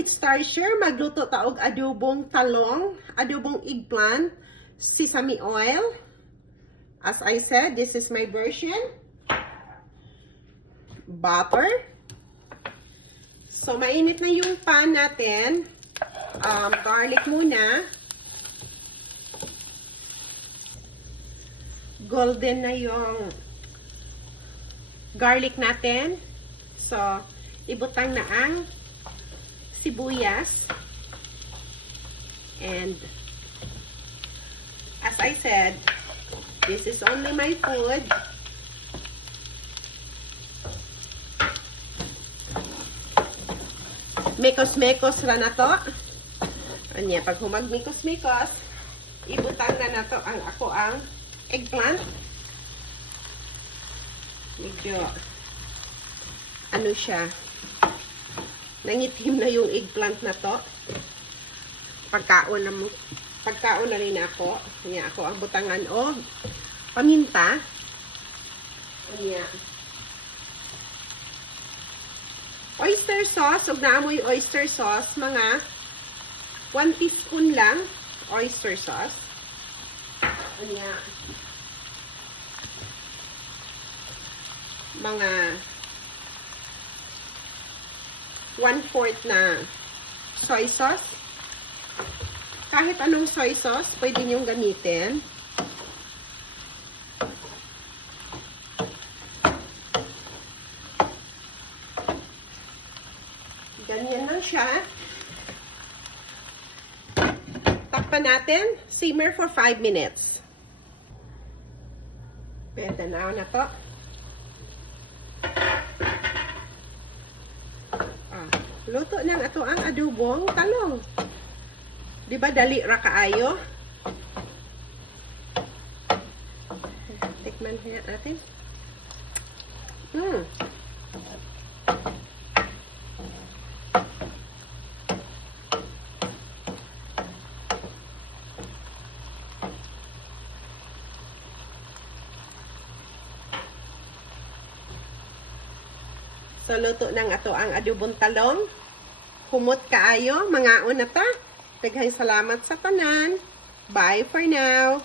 It's Tarsher. Magluto taog adobong talong, adobong eggplant, sesame oil. As I said, this is my version. Butter. So, mainit na yung pan natin. Garlic muna. Golden na yung garlic natin. So, ibutang na ang sibuyas. And, as I said, this is only my food. Mekos-mekos ra na to. Anya, pag humag mekos-mekos, ibutang na to ang eggplant. Medyo ano siya, nangitim na yung eggplant na to. Pagkaon na rin ako. Kanya ako ang butangan o paminta. Kanya oyster sauce, ug naamoy oyster sauce, mga 1 teaspoon lang oyster sauce. Kanya mga 1/4 na soy sauce. Kahit anong soy sauce, pwede niyong gamitin. Ganyan lang siya. Takpan natin. Simmer for 5 minutes. Pwede na to. Luto ng ato ang adobong talong. Di ba dali ra kaayo? Tikman natin. So, luto ng ato ang adobong talong. Humot kaayo, mga una ta. Daghang salamat sa tanan. Bye for now.